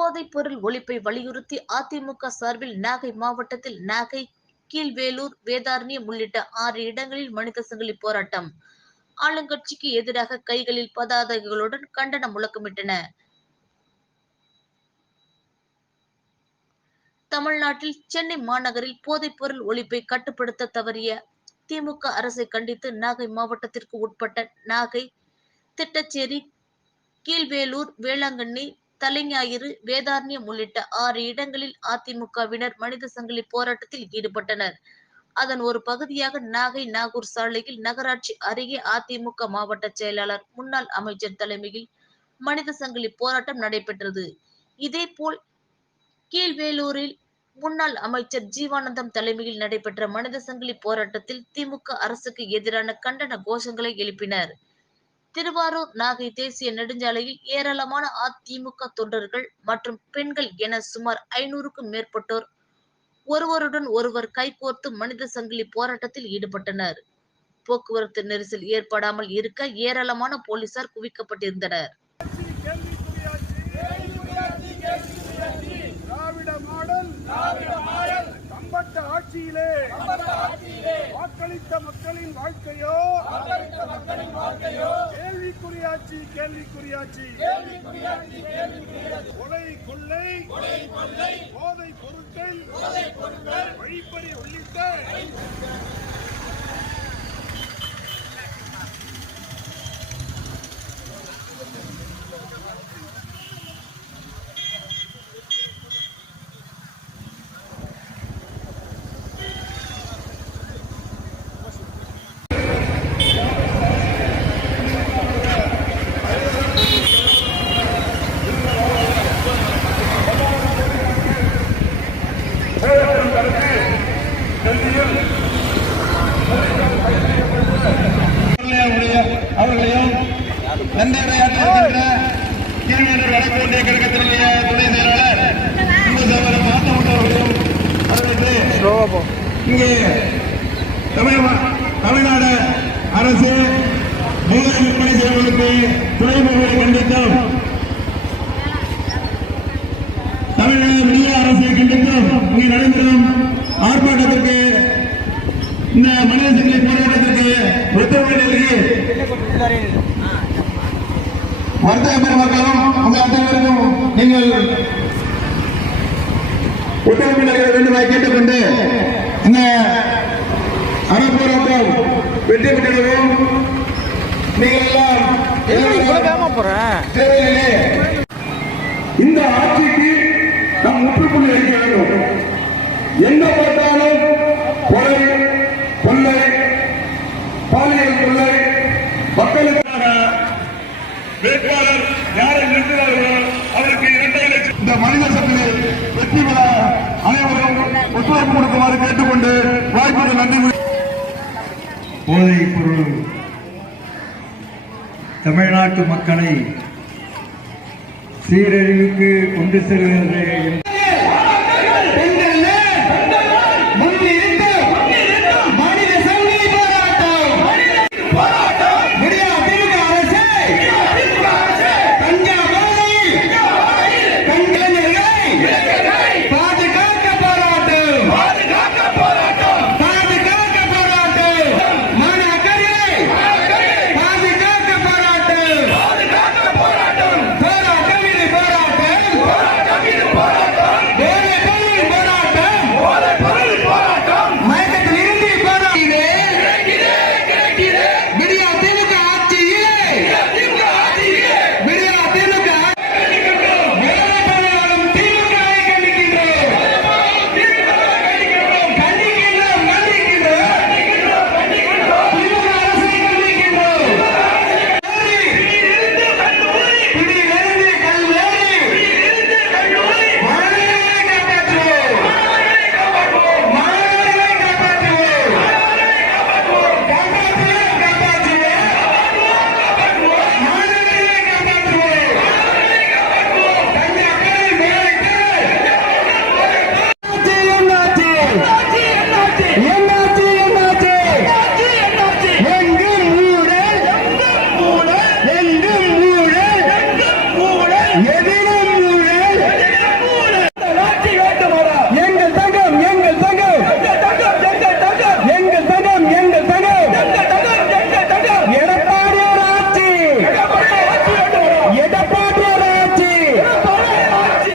போதைப் பொருள் ஒழிப்பை வலியுறுத்தி அதிமுக சார்பில் நாகை மாவட்டத்தில் நாகை கீழ்வேலூர் வேதாரண்யம் உள்ளிட்ட ஆறு இடங்களில் மனித சங்கிலி போராட்டம். ஆளுங்கட்சிக்கு எதிராக கைகளில் பதாதைகளுடன் கண்டன முழக்கமிட்டன. தமிழ்நாட்டில் சென்னை மாநகரில் போதைப்பொருள் ஒழிப்பை கட்டுப்படுத்த தவறிய திமுக அரசை கண்டித்து நாகை மாவட்டத்திற்கு உட்பட்ட நாகை திட்டச்சேரி கீழ்வேலூர் வேளாங்கண்ணி தலைஞாயிறு வேதாரண்யம் உள்ளிட்ட ஆறு இடங்களில் அதிமுகவினர் மனித சங்கிலி போராட்டத்தில் ஈடுபட்டனர். அதன் ஒரு பகுதியாக நாகை நாகூர் சாலையில் நகராட்சி அருகே அதிமுக மாவட்ட செயலாளர் முன்னாள் அமைச்சர் தலைமையில் மனித சங்கிலி போராட்டம் நடைபெற்றது. இதேபோல் கீழ்வேலூரில் முன்னாள் அமைச்சர் ஜீவானந்தம் தலைமையில் நடைபெற்ற மனித சங்கிலி போராட்டத்தில் திமுக அரசுக்கு எதிரான கண்டன கோஷங்களை எழுப்பினர். திருவாரூர் நாகை தேசிய நெடுஞ்சாலையில் ஏராளமான அதிமுக தொண்டர்கள் மற்றும் பெண்கள் என சுமார் ஐநூறுக்கும் மேற்பட்டோர் ஒருவருடன் ஒருவர் கைகோர்த்து மனித சங்கிலி போராட்டத்தில் ஈடுபட்டனர். போக்குவரத்து நெரிசல் ஏற்படாமல் இருக்க ஏராளமான போலீசார் குவிக்கப்பட்டிருந்தனர். கேள்விக்குறியாட்சி. கேள்விக்குறியாட்சி கொலை கொள்ளை போதை பொருட்கள் வழிப்பறி உள்ளிட்ட அவர்களையும் நன்றியுரையாற்றுகின்ற கீழ்வேலூர் வடக்கு ஒன்றிய கழகத்தினுடைய துணை செயலாளர் இங்கே தமிழக தமிழ்நாடு அரசு போதை விற்பனை செய்வதற்கு துறைமுகங்களை கண்டித்தோம். தமிழக விடிய அரசை கண்டித்தோம். இங்கே நடைபெறும் ஆர்ப்பாட்டத்திற்கு இந்த மனித சங்கிலி போராட்டத்திற்கு ஒத்துழைப்பு நல்கி. வர்த்தக பெருமக்களும் உங்கள் அனைவருக்கும் நீங்கள் ஒத்துழைப்பு நல்க வேண்டும் என கேட்டுக்கொண்டு இந்த அறப்போராட்டம் வெற்றி பெற்றிருக்கும் நீங்கள் இந்த ஆட்சிக்கு நாம் முற்றுப்புள்ளி வைக்க வேண்டும். எங்க பார்த்தாலும் லட்சம் இந்த வெற்றி பெற அனைவரும் ஒத்துழைப்பு கொடுக்குமாறு கேட்டுக்கொண்டு வாய்ப்புக்கு நன்றி கூறி- போதைப் பொருள் தமிழ்நாட்டு மக்களை சீரழிவுக்கு கொண்டு செல்கிறது என்று